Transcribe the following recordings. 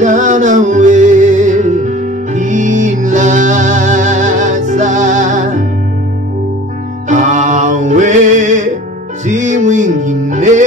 haja nawe kila saa, hawezi mwingine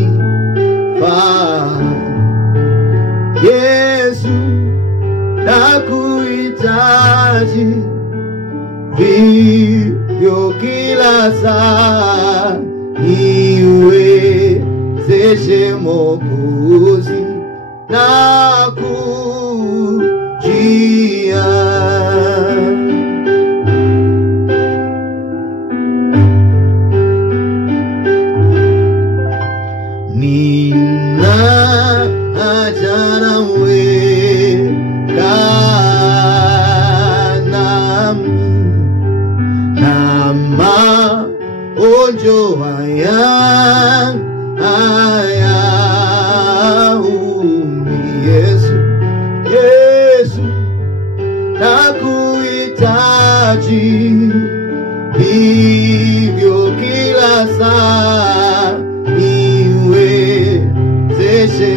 unifaa. Yesu nakuhitaji vivyo kila saa, niwezeshe Mwokozi nakujia. Nina haja nawe na maonjo haya Yesu, Yesu nakuhitaji hivyo kila saa, niwezeshe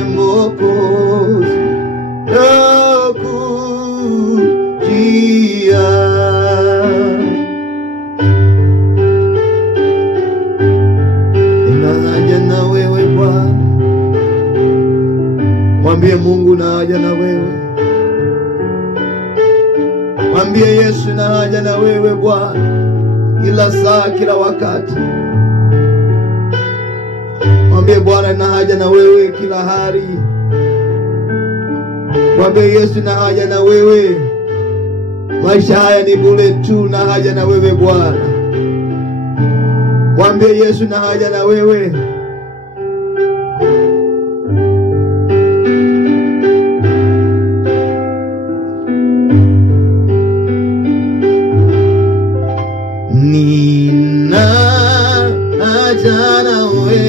Mwokozi nakujia. Nina haja na wewe Bwana. Mwambie Mungu na haja na wewe. Mwambie Yesu na haja na wewe Bwana, kila saa, kila wakati. Mwambie Bwana na haja na wewe kila hali. Mwambie Yesu na haja na wewe. Maisha haya ni bure tu, na haja na wewe Bwana. Mwambie Yesu na haja na wewe. Nina haja nawe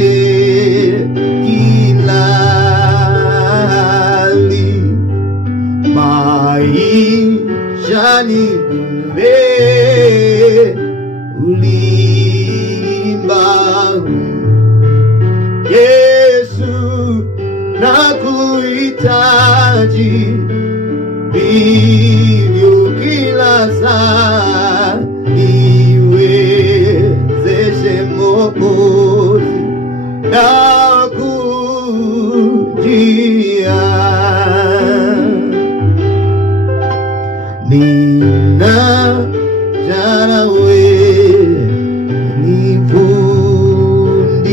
kila hali, maishani bure ulimbahu. Yesu nakuhitaji vivyo kila saa, niwezeshe Mwokozi nakujia. Nina haja nawe,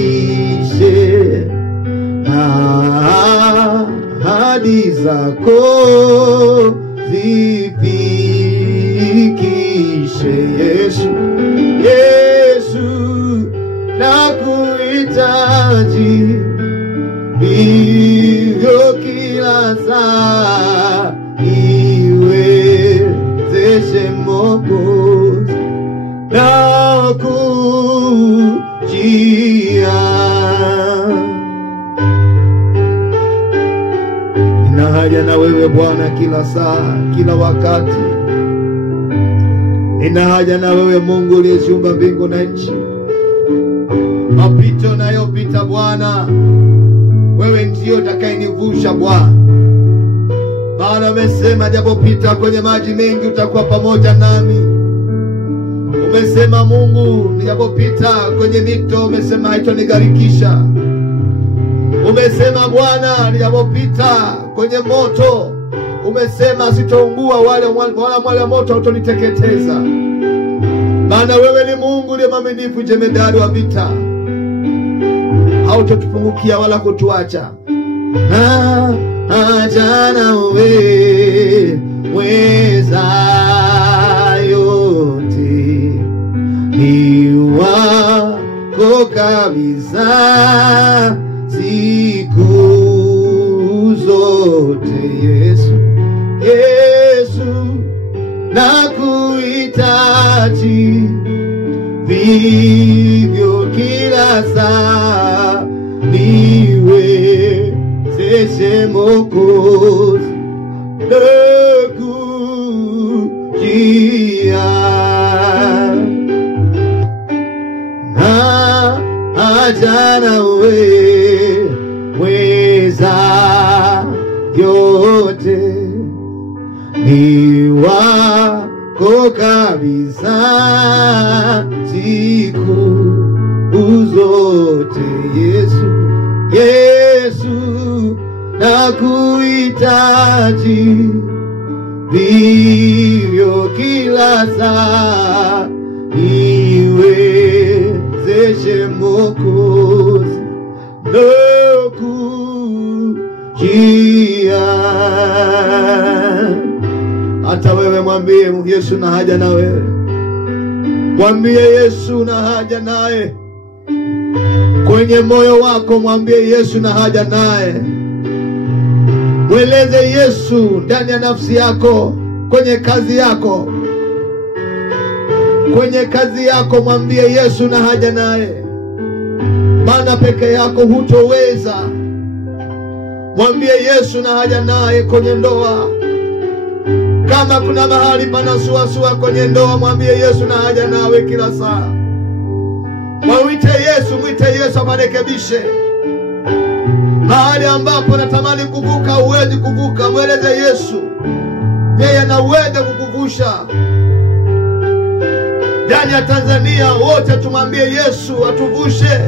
nifundishe ahadi zako zifikishe. Yesu, Yesu nakuhitaji vivyo kila saa, niwezeshe Mwokozi nakujia. Nina haja na wewe Bwana kila saa, kila wakati. Nina haja na wewe Mungu uliyeumba mbingu na nchi. Mapito nayopita Bwana, wewe ndiyo utakayenivusha Bwana. Maana umesema japopita kwenye maji mengi utakuwa pamoja nami. Umesema Mungu, nijapopita kwenye mito, umesema haitonigarikisha. Umesema Bwana, nijapopita kwenye moto, umesema sitaungua, wala mwale moto hautoniteketeza. Maana wewe ni Mungu ni mwaminifu, jemedari wa vita, hautotupungukia wala kutuacha. Na haja nawe weza yote, ni wako kabisa siku zote. Yesu, Yesu nakuhitaji vivyo kila saa, niwezeshe Mwokozi nakujia. Na haja nawe weza yote ni wako kabisa, siku zote. Yesu, Yesu, nakuhitaji vivyo kila saa, niwezeshe Mwokozi, nakujia. Hata wewe mwambie Yesu na haja na wewe. Mwambie Yesu na haja naye. Kwenye moyo wako mwambie Yesu na haja naye. Mweleze Yesu ndani ya nafsi yako, kwenye kazi yako. Kwenye kazi yako mwambie Yesu na haja naye. Maana peke yako hutoweza. Mwambie Yesu na haja naye kwenye ndoa. Kama kuna mahali panasuasua kwenye ndoa, mwambie Yesu na haja nawe kila saa. Mwite Yesu amarekebishe. Mahali ambapo natamani kuvuka uwezi kuvuka, mweleze Yesu. Yeye anaweza kukuvusha. Ndani ya Tanzania wote tumwambie Yesu atuvushe.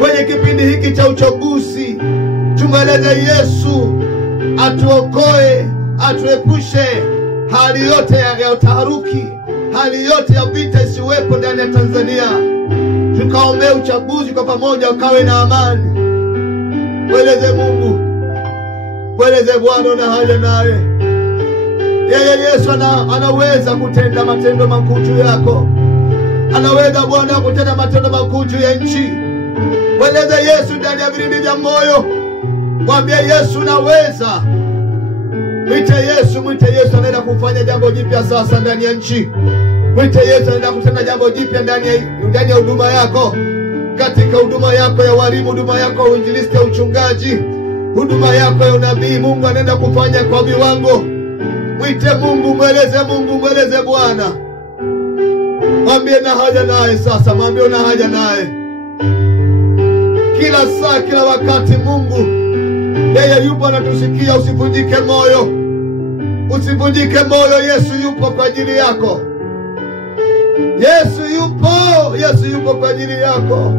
Kwenye kipindi hiki cha uchaguzi tumweleze Yesu atuokoe, atuepushe hali yote ya taharuki, hali yote ya vita isiwepo ndani ya Tanzania. Tukaombee uchaguzi kwa pamoja ukawe na amani. Mweleze Mungu, mweleze Bwana na haja naye. Yeye Yesu anaweza kutenda matendo makuu juu yako. Anaweza Bwana kutenda matendo makuu juu ya nchi. Mweleze Yesu ndani ya vilindi vya moyo. Mwambie Yesu naweza. Mwite Yesu anaenda kufanya jambo jipya sasa ndani ya nchi. Mwite Yesu anaenda kutenda jambo jipya ndani ya huduma yako. Katika huduma yako ya walimu, huduma yako ya uinjilisti, ya uchungaji, huduma yako ya unabii, Mungu anaenda kufanya kwa viwango. Mwite Mungu, mweleze Bwana. Mwambie na haja naye sasa, mwambie una haja naye. Kila saa, kila wakati Mungu yeye yupo anatusikia. Usivunjike moyo. Usivunjike moyo, Yesu yupo kwa ajili yako. Yesu yupo kwa ajili yako.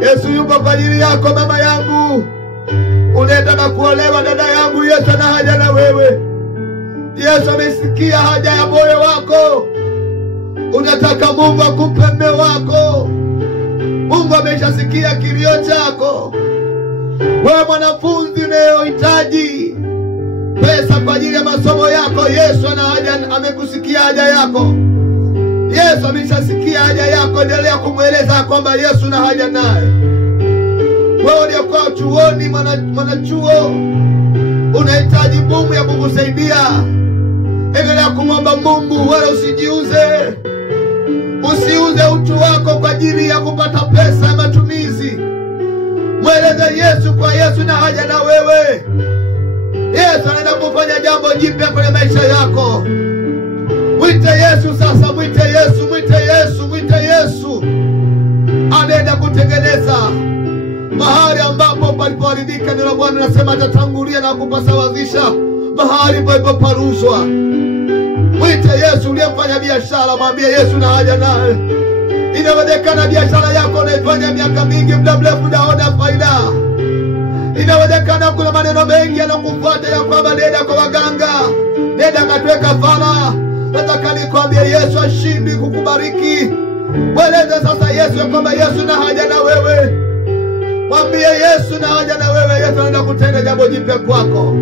Yesu yupo kwa ajili yako mama yangu. Unaenda na kuolewa dada yangu, Yesu ana haja na wewe. Yesu amesikia haja ya moyo wako. Unataka Mungu akupe mume wako. Mungu ameshasikia kilio chako. Wewe mwanafunzi unayohitaji pesa kwa ajili ya masomo yako, Yesu ana haja, amekusikia haja yako. Yesu ameshasikia haja yako. Endelea kumweleza kwamba Yesu na haja naye. Wewe uliokuwa chuoni, mwanachuo, unahitaji Mungu ya kukusaidia. Endelea kumwomba Mungu, wala usijiuze. Usiuze utu wako kwa ajili ya kupata pesa ya matumizi. Mweleze Yesu kwa Yesu na haja na wewe. Yesu anaenda kufanya jambo jipya kwenye maisha yako. Mwite Yesu sasa, mwite Yesu. Anaenda kutengeneza mahali ambapo palipoharibika. Neno la Bwana nasema atatangulia na kupasawazisha mahali palipoparuzwa. Mwite Yesu. Uliyefanya biashara, mwambie Yesu na haja naye. Inawezekana biashara yako unaifanya miaka mingi, muda mrefu naona faida. Inawezekana kuna maneno mengi yanakufuata ya kwamba nenda kwa waganga, nenda katwe kafara. Nataka nikwambie Yesu ashindi kukubariki. Mweleze sasa Yesu ya kwamba Yesu na haja na wewe. Mwambie Yesu na haja na wewe. Yesu anaenda kutenda jambo jipya kwako.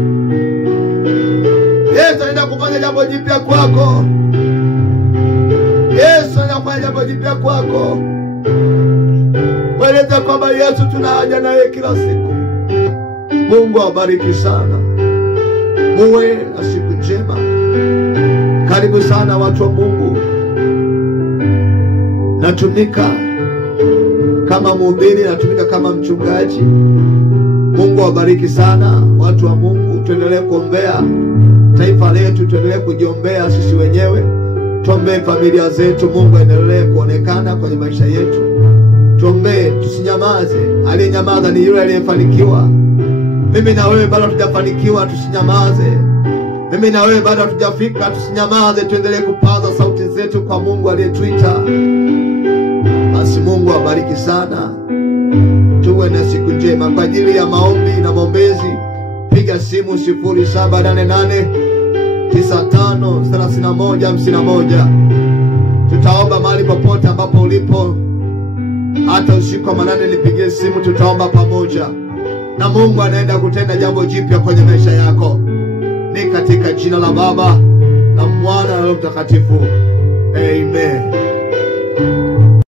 Yesu anaenda kufanya jambo jipya kwako. Yesu anaenda kufanya jambo jipya kwako. Mweleze kwamba Yesu tuna haja naye kila siku. Mungu awabariki sana. Muwe na siku njema. Karibu sana watu wa Mungu. Natumika kama mhubiri, natumika kama mchungaji. Mungu awabariki sana watu wa Mungu. Tuendelee kuombea taifa letu, tuendelee kujiombea sisi wenyewe. Tuombee familia zetu, Mungu aendelee kuonekana kwenye maisha yetu. Tuombee, tusinyamaze. Aliyenyamaza ni yule aliyefanikiwa. Mimi na wewe bado hatujafanikiwa, tusinyamaze. Mimi na wewe bado hatujafika, tusinyamaze, tuendelee kupaza sauti zetu kwa Mungu aliyetuita. Basi Mungu awabariki sana. Tuwe na siku njema. Kwa ajili ya maombi na maombezi, piga simu 0788 953151. Tutaomba mahali popote ambapo ulipo. Hata usiku wa manane nipigie simu, tutaomba pamoja. Na Mungu anaenda kutenda jambo jipya kwenye maisha yako. Ni katika jina la Baba na Mwana na Roho Mtakatifu. Amen.